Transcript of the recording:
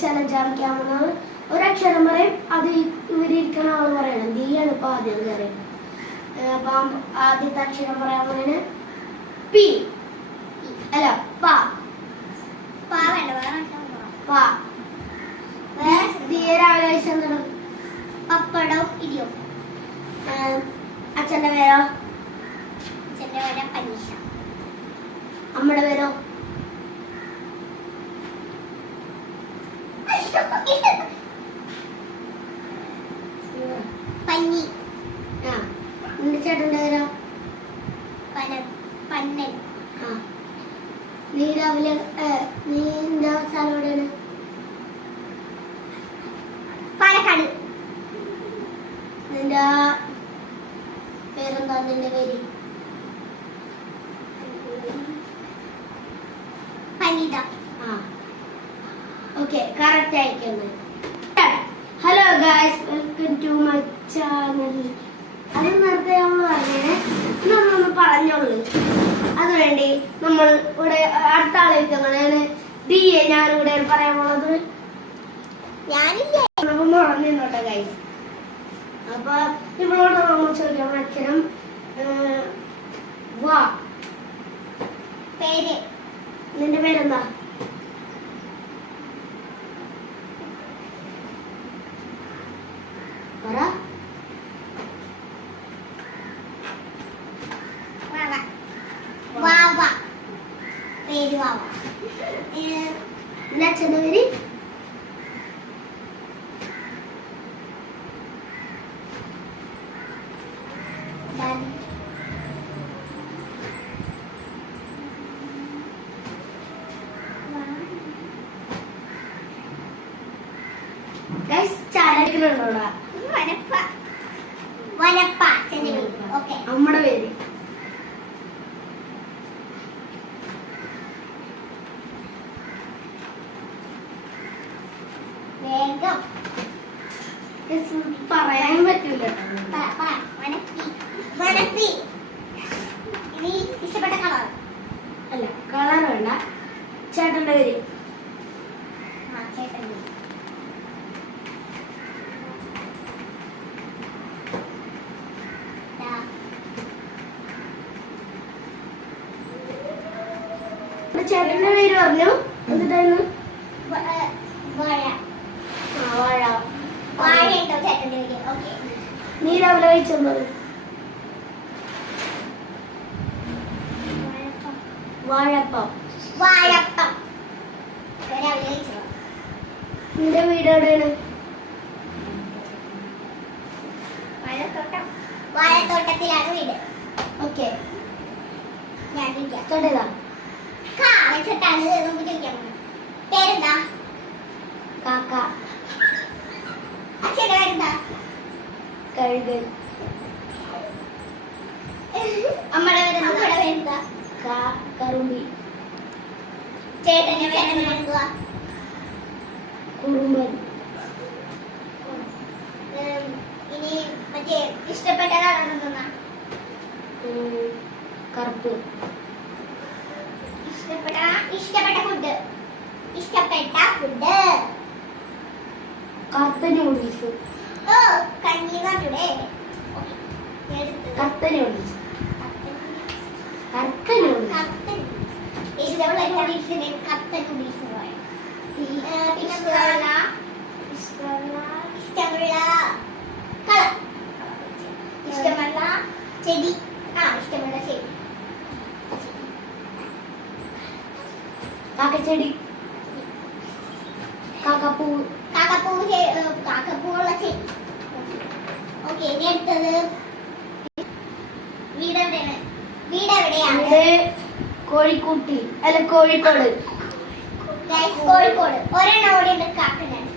Challenge ആരംഭിക്കാവുന്നത്. ഒരക്ഷരം പറയും, അത് ഇവരിയ്ക്കുന്ന ആള് പറയണം. നീയാണ് ഇപ്പൊ ആദ്യം കയറിയത്. അപ്പം ആദ്യത്തെ അക്ഷരം പറയാൻ പറയുന്നത് പി അല്ല പ. പപ്പടം ഇടിയോ. അച്ഛന്റെ പേരോ? അച്ഛന്റെ പേര് പനീഷ. അമ്മയുടെ പേരോ? പഞ്ഞി. നിന്റെ ചേട്ടന്റെ പേരോ? പന്നൻ. നീ രാവിലെ നിന്റെ സ്ഥലം എവിടെയാണ്? പാലക്കാട്. നിന്റെ പേരെന്താ? നിന്റെ പേര്? പനിത. ഓക്കെ, കറക്റ്റ് ആയിരിക്കുന്നത്. Hello guys, welcome to my channel. അത് നേരത്തെ നമ്മൾ പറഞ്ഞേ, നമ്മളൊന്ന് പറഞ്ഞോളൂ. അതുവേണ്ടി നമ്മൾ ഇവിടെ അടുത്ത ആളെത്തുന്നതാണ് ഡി എ. ഞാനിവിടെ പറയാൻ പോണത് ഞാനില്ലേ മുളഞ്ഞോട്ടെ ഗൈസ്. അപ്പൊ ഇവളോട് നമ്മൾ ചോദിക്കാൻ അക്ഷരം വാ. പേര്. നിന്റെ പേരെന്താ? പറ. വാവ. പേര് വാവ. നിന്റെ അച്ഛന്റെ പേര്? ചാലക്കുന്നുണ്ടോടാ? അമ്മയുടെ പേര്? വേഗം പറയാൻ പറ്റൂല. ഇഷ്ടപ്പെട്ട കളർ? അല്ല, കളർ വേണ്ട. ചേട്ടന്റെ പേര്? ചേട്ടൻ. ചേട്ടന്റെ പേര് പറഞ്ഞു. എന്നിട്ടായിരുന്നു വാഴ. വാഴ. വാഴയുണ്ടോ ചേട്ടന്റെ പേര്? ഓക്കെ. നീ രാവിലെ കഴിച്ചത്? വാഴപ്പം. വാഴപ്പം രാവിലെ കഴിച്ചോ? നിന്റെ വീട് എവിടെയാണ്? വാഴത്തോട്ടത്തിലാണ് വീട്. ഓക്കെ, ഞാൻ ചോദിക്കാം. തൊടേതാ? വെച്ചിട്ടാണ് നമുക്ക് ചോദിക്കാൻ. പേരെന്താ? കാക്ക. അച്ഛന്റെ പേരെന്താ? കഴുകൻ. അമ്മയുടെ പേരെന്താ? കറുമ്പി. ചേട്ടന്റെ പേരെന്താ? കുറുമ്പൻ. ഇനി മറ്റേ ഇഷ്ടപ്പെട്ട കളർ എന്തെന്നാ? കറുപ്പ്. ഇഷ്ടപ്പെട്ട ഫുഡ്? കറുത്ത നൂഡിൽസ്. ഓ, കഞ്ഞി കാട്ടൂടെ? കറുത്ത നൂഡിൽസ്. കറുത്ത നൂഡിൽസ്. ഇഷ്ടമുള്ള നൂഡിൽസിന് കറുത്ത നൂഡിൽസ് പറയാം. പിന്നെ ഇഷ്ടമുള്ള കളർ? ഇഷ്ടമുള്ള ചെടി? ഇഷ്ടമുള്ള ചെടി. കാക്കച്ചെടി. കാക്കപ്പൂവ്. കാക്കപ്പൂവുള്ള ചെടി. ഓക്കെ, ഇനി അടുത്തത് വീട് എവിടെയാണ്? കോഴിക്കോട്. അല്ല, കോഴിക്കോട്. കോഴിക്കോട്. ഒരെണ്ണം ഓടി കാക്കനാണ്.